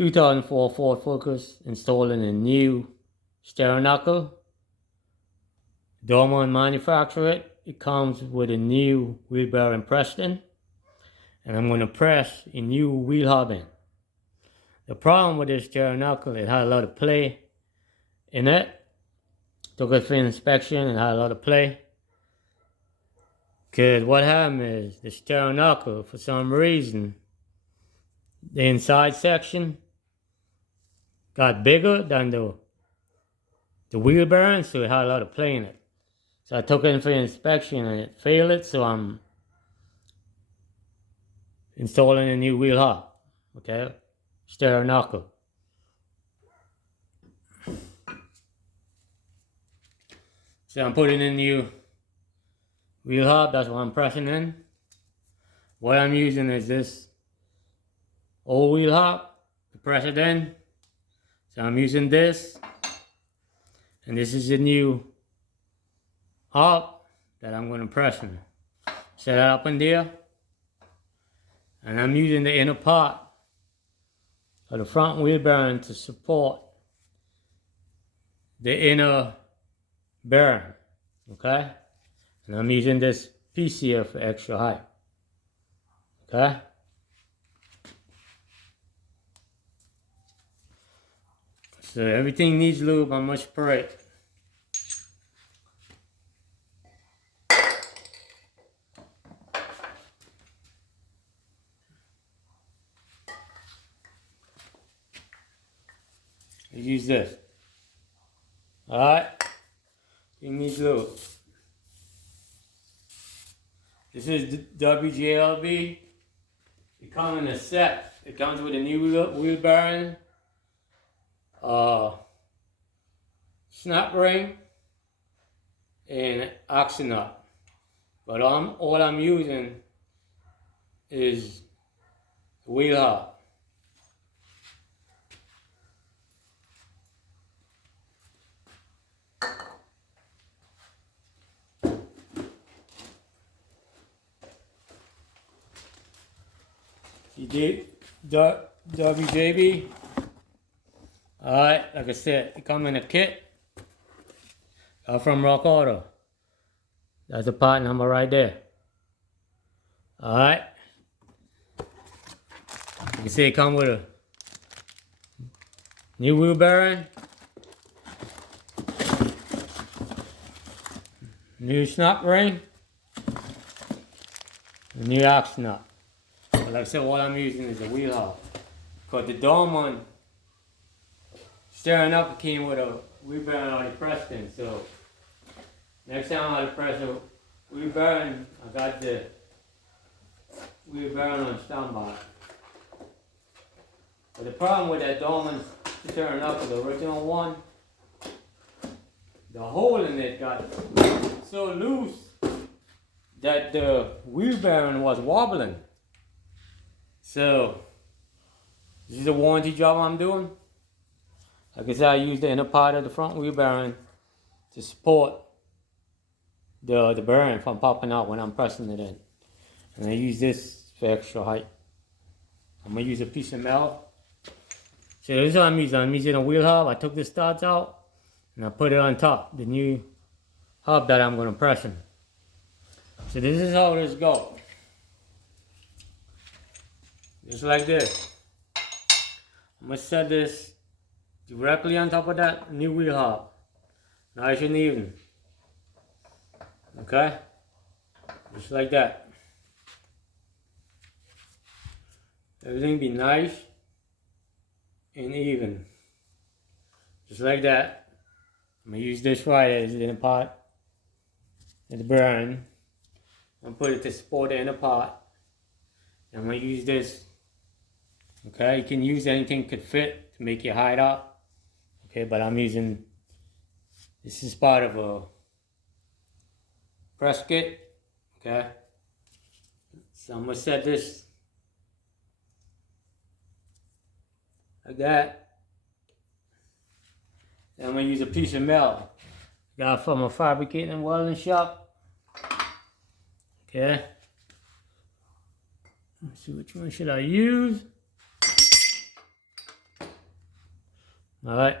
2004 Ford Focus installing a new steering knuckle. Dorman manufactured it. It comes with a new wheel bearing pressed in, and I'm going to press a new wheel hub in. The problem with this steering knuckle, it had a lot of play in it. Took it for inspection and had a lot of play. Because what happened is the steering knuckle, for some reason, the inside section got bigger than the wheel bearing, so it had a lot of play in it. So I took it in for inspection and it failed it, so I'm installing a new wheel hub. Okay? Steering knuckle. So I'm putting in new wheel hub, that's what I'm pressing in. What I'm using is this old wheel hub to press it in. So I'm using this, and this is the new hub that I'm going to press in. Set it up in there, and I'm using the inner part of the front wheel bearing to support the inner bearing, okay? And I'm using this piece here for extra height, okay? So everything needs lube. I'm going to spray it. Use this. Alright? It needs lube. This is WJLB. It comes in a set. It comes with a new wheel bearing, snap ring, and oxy nut. But all I'm using is the wheel hub. WJB. Alright, like I said, it comes in a kit from Rock Auto. That's the part number right there. Alright. You can see it comes with a new wheel bearing, new snap ring, a new oxy nut. But like I said, what I'm using is a wheel hub. Because the Dorman steering up came with a wheel bearing already pressed in. So next time I press a wheel bearing, I got the wheel bearing on standby. But the problem with that Dorman steering up, the original one, the hole in it got so loose that the wheel bearing was wobbling. So this is a warranty job I'm doing. Like I said, I use the inner part of the front wheel bearing to support the bearing from popping out when I'm pressing it in. And I use this for extra height. I'm going to use a piece of metal. So this is what I'm using. I'm using a wheel hub. I took the studs out and I put it on top, the new hub that I'm going to press in. So this is how this goes. Just like this. I'm going to set this directly on top of that new wheel hub. Nice and even. Okay? Just like that. Everything be nice and even. Just like that. I'm going to use this right as the inner part of the bearing. I'm going to put it to support the inner part. I'm going to use this. Okay, you can use anything could fit to make your height up. Okay, but I'm using, this is part of a press kit. Okay, so I'm going to set this like that. Then I'm going to use a piece of metal. Got from a fabricating and welding shop. Okay. Let's see, which one should I use? All right.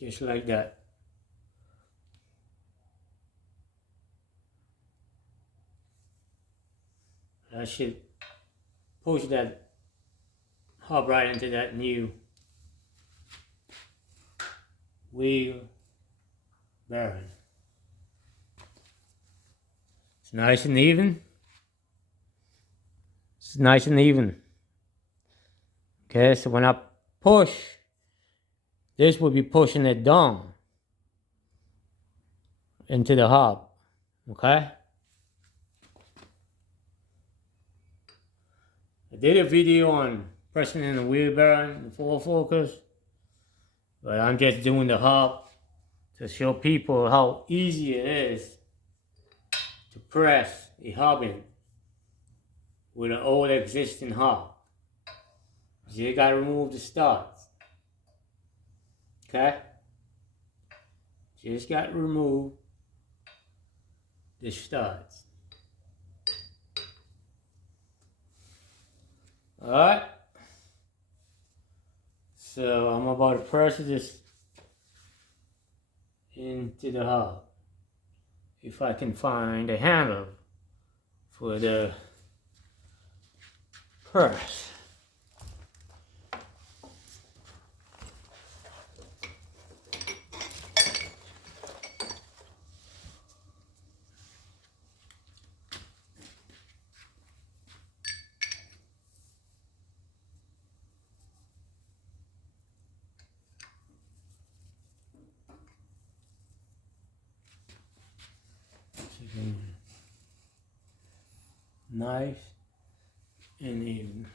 Just like that. I should push that hub right into that new wheel bearing. It's nice and even. It's nice and even. Okay, so when I push, this will be pushing it down into the hub. Okay? I did a video on pressing in the wheel bearing, the full focus, but I'm just doing the hub to show people how easy it is to press a hub in with an old existing hub. You gotta remove the studs. Okay? Just gotta remove the studs. Alright? So I'm about to press this into the hub. If I can find a handle for the press. Nice and even.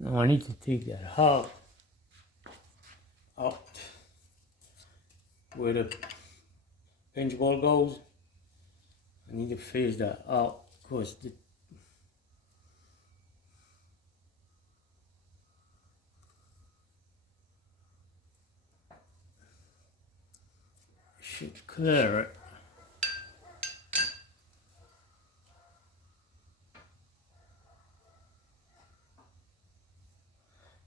Now I need to take that hub out where the pinch ball goes. I need to phase that out because it should clear it.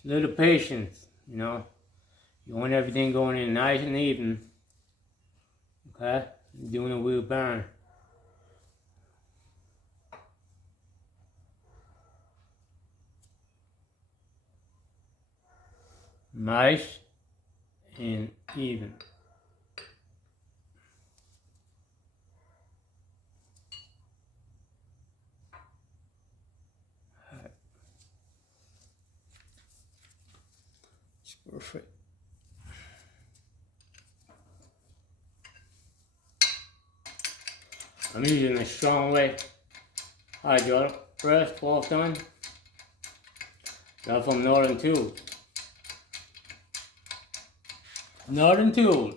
It's a little patience, you know. You want everything going in nice and even. Okay? Doing a wheel bearing. Nice and even. Right. It's perfect. I'm using a strong way hydraulic press, 12 ton. Got from Northern Tools. Northern Tools.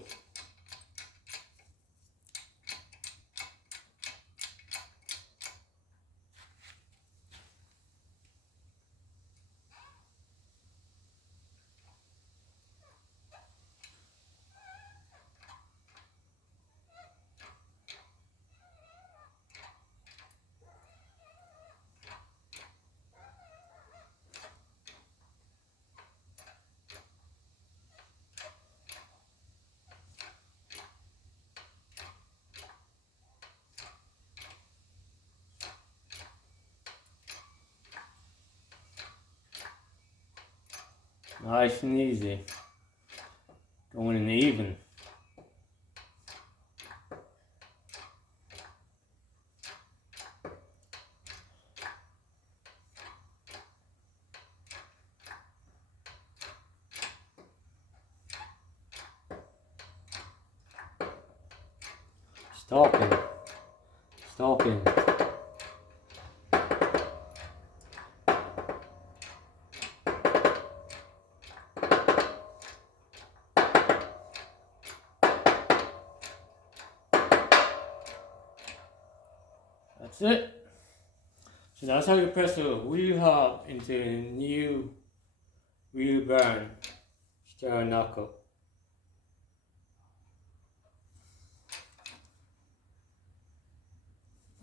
Nice and easy. Going in even. Stalking. Stalking. That's it. So that's how you press the wheel hub into a new wheel bearing steering knuckle.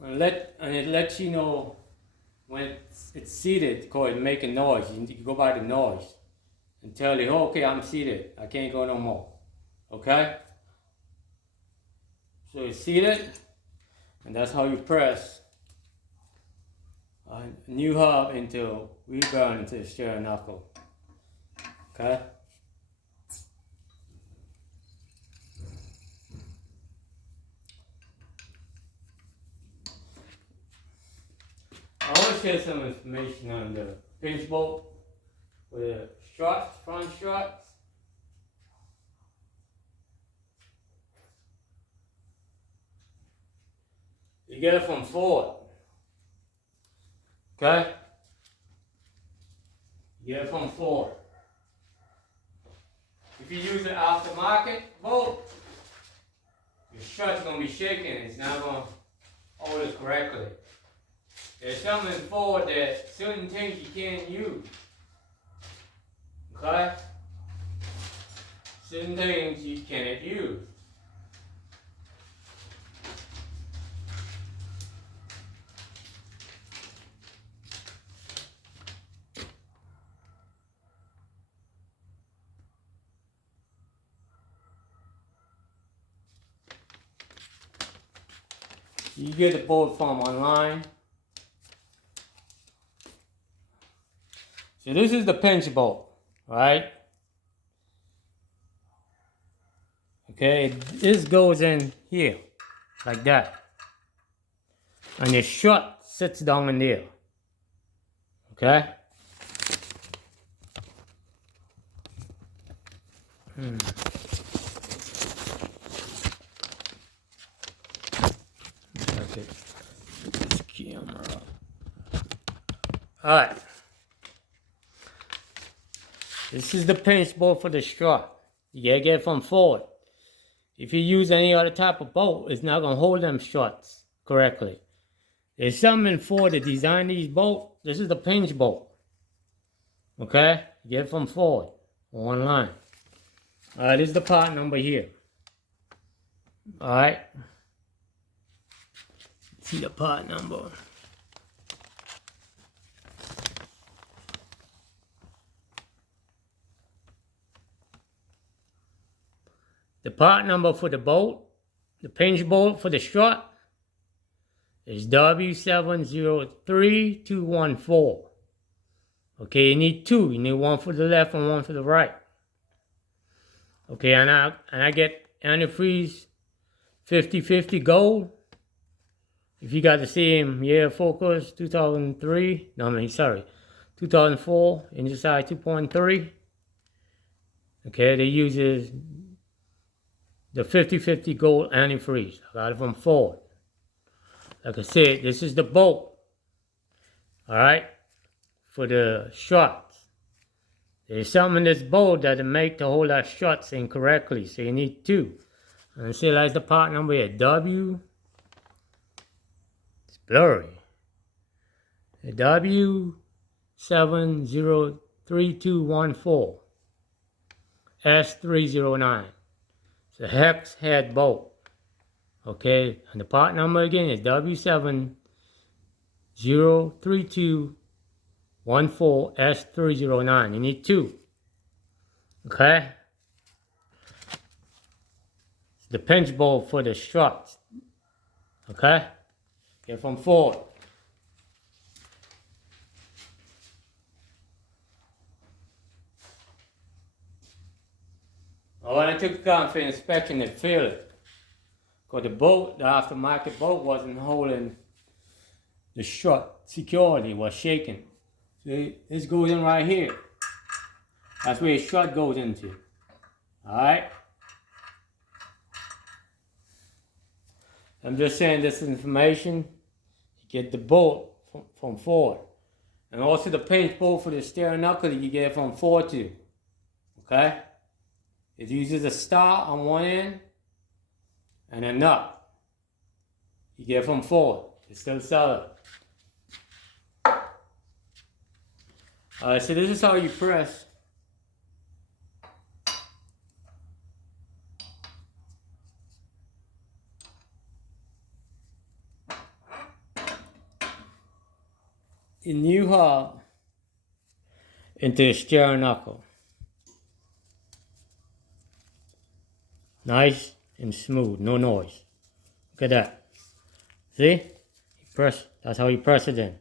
And it lets you know when it's seated, because it's making noise. You need to go by the noise and tell you, oh, okay, I'm seated. I can't go no more. Okay? So it's seated, and that's how you press a new hub into wheel bearing into the steering knuckle. Okay? I want to share some information on the pinch bolt with the struts, front struts. You get it from Ford. Okay? You get it from Ford. If you use an aftermarket bolt, your strut's going to be shaking. It's not going to hold it correctly. There's something in Ford that certain things you can't use. Okay? Certain things you cannot use. You get the bolt from online. So this is the pinch bolt, right? Okay, this goes in here, like that. And the strut sits down in there. Okay? Okay. This camera. Alright. This is the pinch bolt for the strut. You gotta get it from Ford. If you use any other type of bolt, it's not gonna hold them struts correctly. There's something in Ford that designed these bolts. This is the pinch bolt. Okay? You get it from Ford online. Alright, this is the part number here. Alright. See the part number. The part number for the bolt, the pinch bolt for the strut, is W703214. Okay, you need two. You need one for the left and one for the right. Okay, and I get antifreeze 50/50 gold. If you got the same year focus, 2003, no, I mean, sorry, 2004, inside 2.3. Okay, they uses the 50/50 gold antifreeze. I got it from Ford. Like I said, this is the bolt. Alright, for the struts. There's something in this bolt that make to hold our struts incorrectly, so you need two. And see, that's the part number here, W. It's blurry. W703214 S309. It's a hex head bolt. Okay, and the part number again is W703214 S309. You need two. Okay? It's the pinch bolt for the struts. Okay? Get from Ford. When I took the car for inspection, it failed. Because the bolt, the aftermarket bolt, wasn't holding the strut securely, it was shaking. See, this goes in right here. That's where the strut goes into. Alright? I'm just saying this information. You get the bolt from Ford. And also the pinch bolt for the steering knuckle you get from Ford too. Okay? It uses a star on one end and a nut. You get from Ford. They still sell it. Alright, so this is how you press. A new hub into a steering knuckle. Nice and smooth, no noise. Look at that. See? You press, that's how you press it in.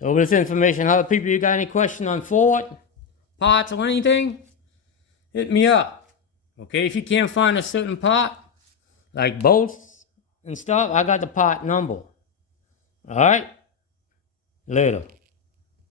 So with this information, other people, you got any question on Ford, parts or anything? Hit me up. Okay, if you can't find a certain part, like bolts and stuff, I got the part number. Alright? Later.